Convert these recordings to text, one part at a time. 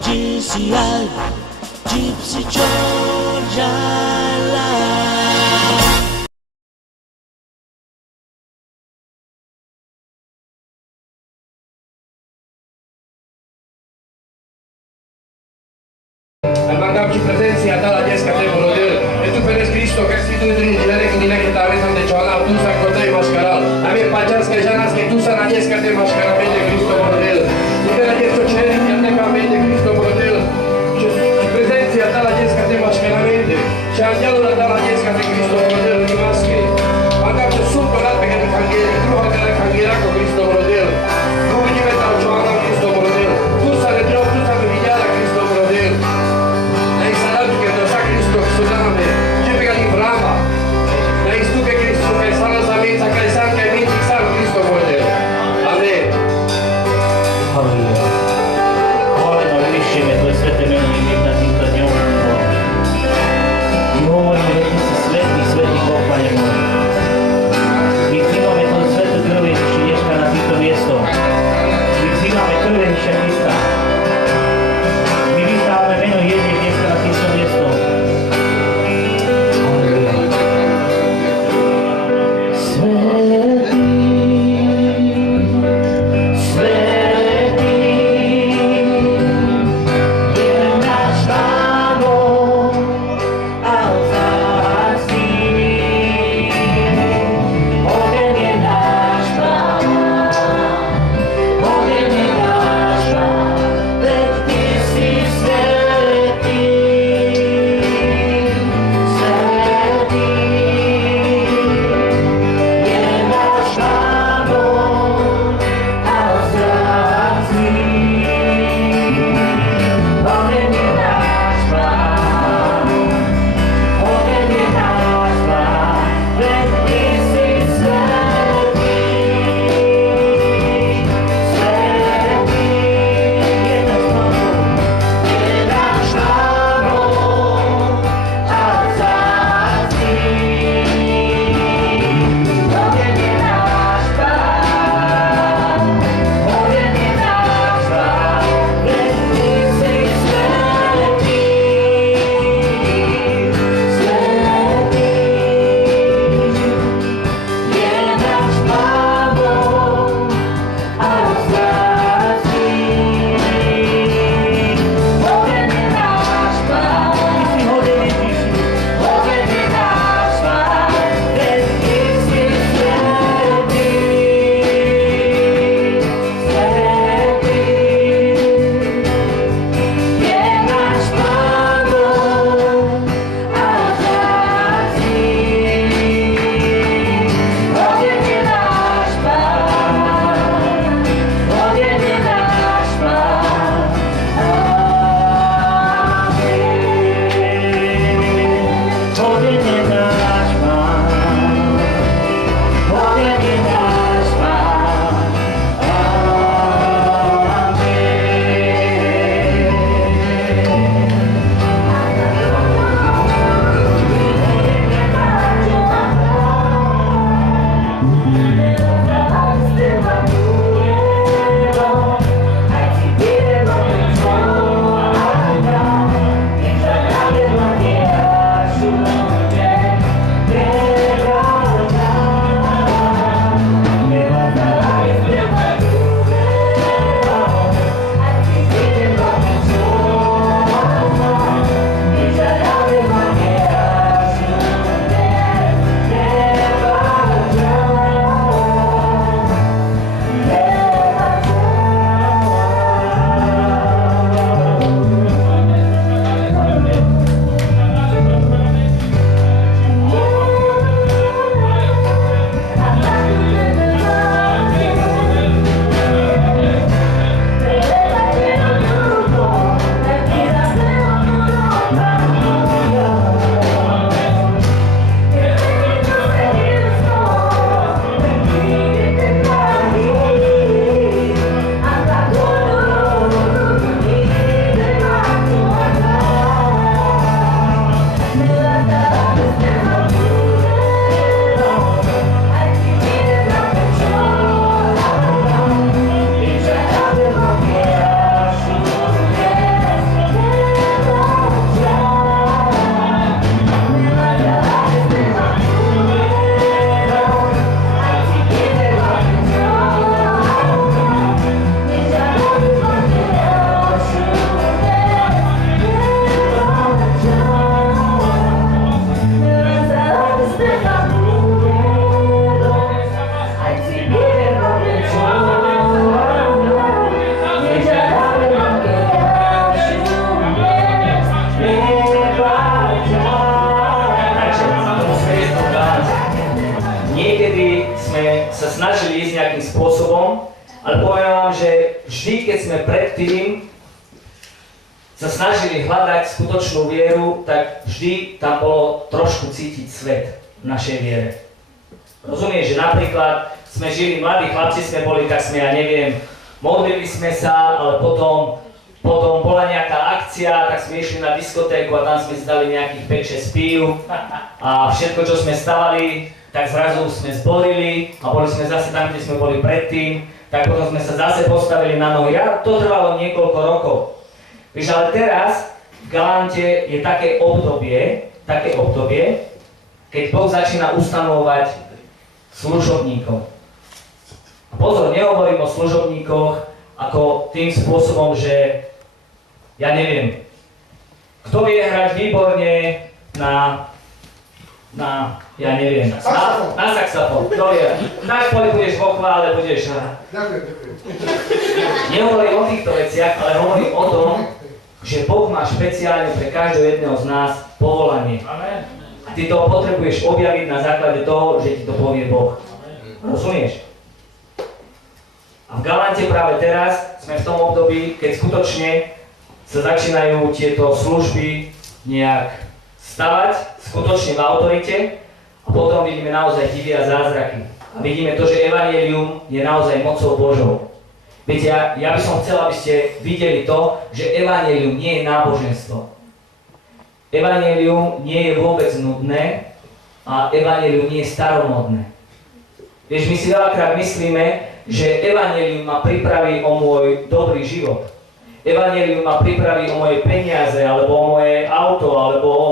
GCI, Gypsy Georgia Line. Mandávam ti prezencia dala dneska tebo rodil. Je tu Feres Kristo, keď si tu idú dialek inak je tá vec, kde čo ona tu sa kotej maškaral. A my pačanské ženánske tu sa na dneska te maškara mene Kristo rodil. Tu teda něco čeri, ja neka mene Kristo rodil. Prezencia dala dneska te maškara mene. Čandialuna dala dneska te Kristo rodil, i maske. Mandávam ti sunko nadbega do kangéry, druhá gala kangéra ako Kristo rodil. Uvidíme tam, čo ona Kristo rodil. Tu sa nedrov, tu sa mi vidiala Kristo rodil. Svetý, svetý, snažili ísť nejakým spôsobom, ale poviem vám, že vždy, keď sme predtým sa snažili hľadať skutočnú vieru, tak vždy tam bolo trošku cítiť svet v našej viere. Rozumieš, že napríklad sme žili, mladí chlapci sme boli, tak sme, ja neviem, modlili sme sa, ale potom bola nejaká akcia, tak sme išli na diskotéku a tam sme si dali nejakých 5-6 pív a všetko, čo sme stavali, tak zrazu sme zborili a boli sme zase tam, kde sme boli predtým, tak potom sme sa zase postavili na nohy a to trvalo niekoľko rokov. Víš, ale teraz v Galante je také obdobie, keď Boh začína ustanovovať služobníkov. A pozor, nehovorím o služobníkoch ako tým spôsobom, že ja neviem, kto vie hrať výborne na ja neviem, na saxofón, kto vie. Tak budeš vo chvále, budeš hrať. Nehovorím o týchto veciach, ale hovorím o tom, že Boh má špeciálne pre každého jedného z nás povolanie. A ty to potrebuješ objaviť na základe toho, že ti to povie Boh. Rozumieš? A v Galante práve teraz sme v tom období, keď skutočne sa začínajú tieto služby nejak stavať, skutočne v autorite, a potom vidíme naozaj divy a zázraky. A vidíme to, že evanjelium je naozaj mocou Božou. Viete, ja by som chcel, aby ste videli to, že evanjelium nie je náboženstvo. Evanjelium nie je vôbec nudné a evanjelium nie je staromodné. Vieš, my si veľakrát myslíme, že evanjelium ma pripraví o môj dobrý život. Evanjelium ma pripraví o moje peniaze, alebo o moje auto, alebo o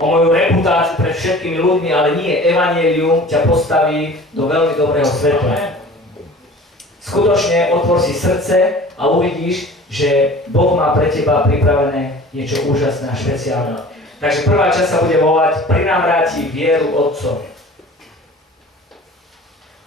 moju reputáciu pred všetkými ľuďmi, ale nie, evanjelium ťa postaví do veľmi dobrého svetla. Skutočne otvor si srdce a uvidíš, že Boh má pre teba pripravené niečo úžasné a špeciálne. Takže prvá časť sa bude volať Prinavráti vieru otcov.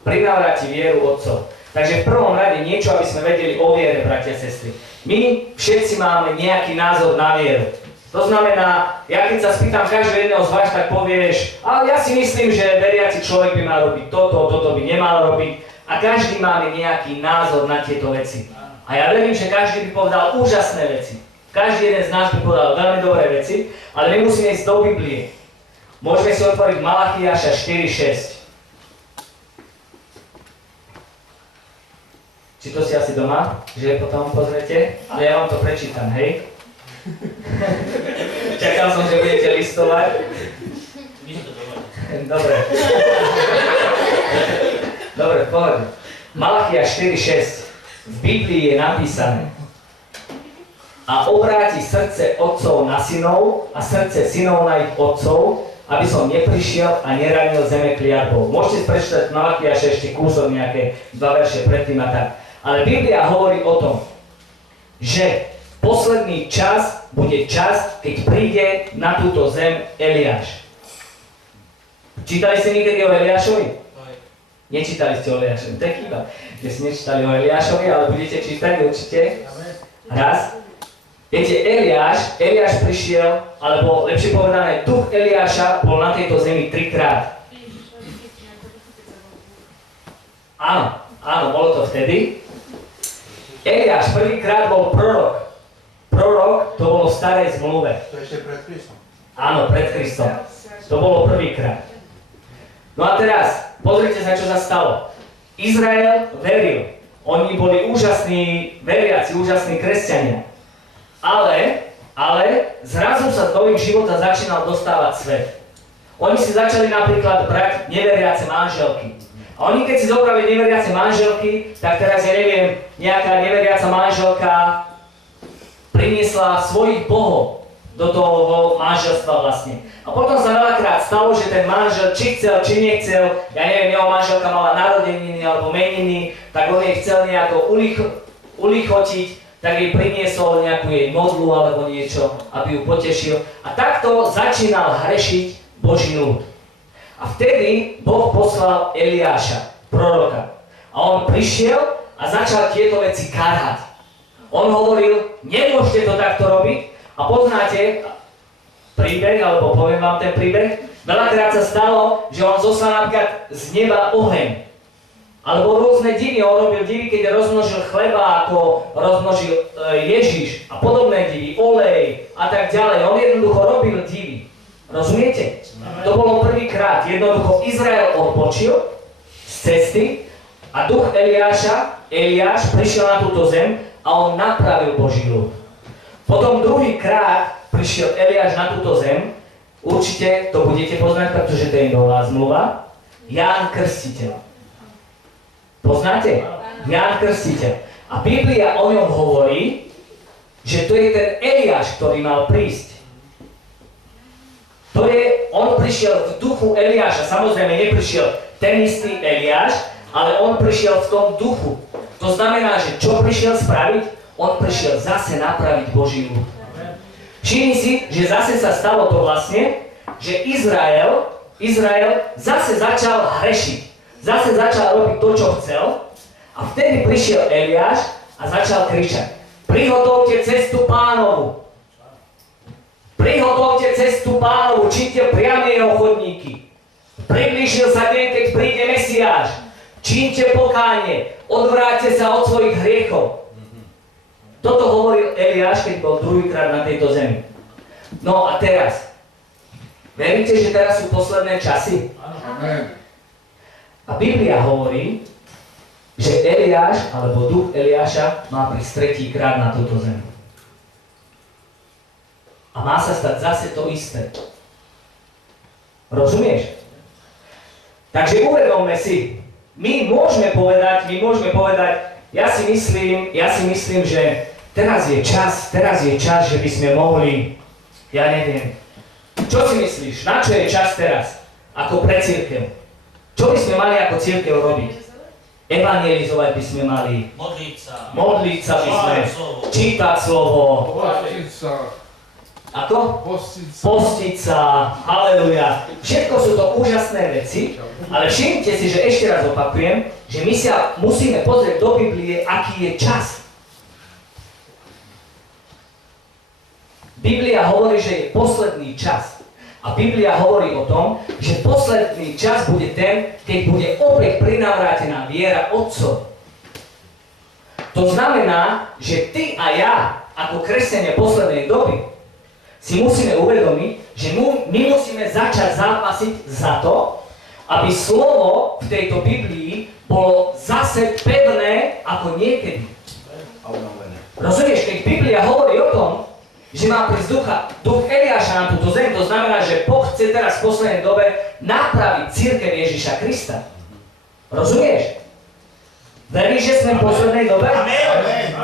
Prinavráti vieru otcov. Takže v prvom rade niečo, aby sme vedeli o viere, bratia a sestry. My všetci máme nejaký názor na vieru. To znamená, ja keď sa spýtam každého jedného z vás, tak povieš, ale ja si myslím, že veriaci človek by mal robiť toto by nemal robiť. A každý máme nejaký názor na tieto veci. A ja verím, že každý by povedal úžasné veci. Každý jeden z nás by povedal veľmi dobré veci, ale my musíme ísť do Biblie. Môžeme si otvoriť Malachiáša 4:6. Či to si asi doma, že potom pozrete, ale ja vám to prečítam, hej? Čakal som, že budete listovať. Dobre. Dobre, pohľad. Malachiáš 4:6. V Biblii je napísané: a obráti srdce otcov na synov a srdce synov na ich otcov, aby som neprišiel a neranil zeme kliatbou. Môžete prečítať Malachiáša ešte kúsok, nejaké 2 verše predtým a tak. Ale Biblia hovorí o tom, že posledný čas bude čas, keď príde na túto zem Eliáš. Čítali ste niekedy o Eliášovi? Nečítali ste o Eliášovi, to je chyba, že ste nečítali o Eliášovi, ale budete čítať určite. Raz. Viete, Eliáš prišiel, alebo lepšie povedané, duch Eliáša bol na tejto zemi 3-krát. Áno, bolo to vtedy. Eliáš prvýkrát bol prorok. Prorok to bolo v starej zmluve. To ešte pred Kristom. Áno, pred Kristom. To bolo prvýkrát. No a teraz, pozrite sa, čo sa stalo. Izrael veril. Oni boli úžasní veriaci, úžasní kresťania. Ale zrazu sa do ich života začínal dostávať svet. Oni si začali napríklad brať neveriace manželky. A oni keď si zobrali neveriace manželky, tak teraz ja neviem, nejaká neveriaca manželka priniesla svojich bohov do toho manželstva vlastne. A potom sa veľakrát stalo, že ten manžel, či chcel, či nechcel, ja neviem, jeho manželka mala narodeniny alebo meniny, tak on jej chcel nejako ulichotiť, tak jej priniesol nejakú jej modlu alebo niečo, aby ju potešil. A takto začínal hrešiť Boží ľud. A vtedy Boh poslal Eliáša, proroka. A on prišiel a začal tieto veci karhať. On hovoril, nemôžete to takto robiť. A poznáte príbeh, alebo poviem vám ten príbeh, Veľakrát sa stalo, že on zoslal napríklad z neba oheň. Alebo rôzne divy, on robil divy, keď rozmnožil chleba, ako rozmnožil Ježiš a podobné divy, olej a tak ďalej. On jednoducho robil divy. Rozumiete? To bolo prvýkrát. Jednoducho Izrael odpočil z cesty a duch Eliáš prišiel na túto zem a on napravil Boží ľud. Potom druhýkrát prišiel Eliáš na túto zem, určite to budete poznať, pretože to je nová zmluva, Ján Krstiteľ. Poznáte? Ján Krstiteľ. A Biblia o ňom hovorí, že to je ten Eliáš, ktorý mal prísť. On prišiel v duchu Eliáša, samozrejme neprišiel ten istý Eliáš, ale on prišiel v tom duchu. To znamená, že čo prišiel spraviť? On prišiel zase napraviť Boží ľud. Všimni si, že zase sa stalo to vlastne, že Izrael zase začal hrešiť. Zase začal robiť to, čo chcel a vtedy prišiel Eliáš a začal kričať: prihotovte cestu Pánovu! Prihotovte cestu Pánovu, čínte priame jeho chodníky. Priblížil sa deň, keď príde Mesiáš. Čínte pokánie, odvráťte sa od svojich hriechov. Toto hovoril Eliáš, keď bol druhýkrát na tejto zemi. No a teraz, veríte, že teraz sú posledné časy? Amen. A Biblia hovorí, že Eliáš, alebo duch Eliáša, má prísť tretíkrát na túto zem. A má sa stať zase to isté. Rozumieš? Takže uvedomme si, my môžeme povedať, ja si myslím, že teraz je čas, že by sme mohli, ja neviem, čo si myslíš, na čo je čas teraz, ako pre cirkev? Čo by sme mali ako cirkev robiť? Evangelizovať by sme mali. Modliť sa by sme. Čítať slovo. Postiť sa. Ako? Postiť sa. Haleluja. Všetko sú to úžasné veci, ale všimnite si, že ešte raz opakujem, že my sa musíme pozrieť do Biblie, aký je čas. Biblia hovorí, že je posledný čas. A Biblia hovorí o tom, že posledný čas bude ten, keď bude opäť prinavrátená viera otcov. To znamená, že ty a ja, ako kresťania poslednej doby, si musíme uvedomiť, že my musíme začať zápasiť za to, aby slovo v tejto Biblii bolo zase pevné ako niekedy. Rozumieš, keď Biblia hovorí o tom, že má prísť duch Eliáša na túto zem, to znamená, že Boh chce teraz v poslednej dobe napraviť cirkev Ježiša Krista. Rozumieš? Veríš, že sme v poslednej dobe? Amen.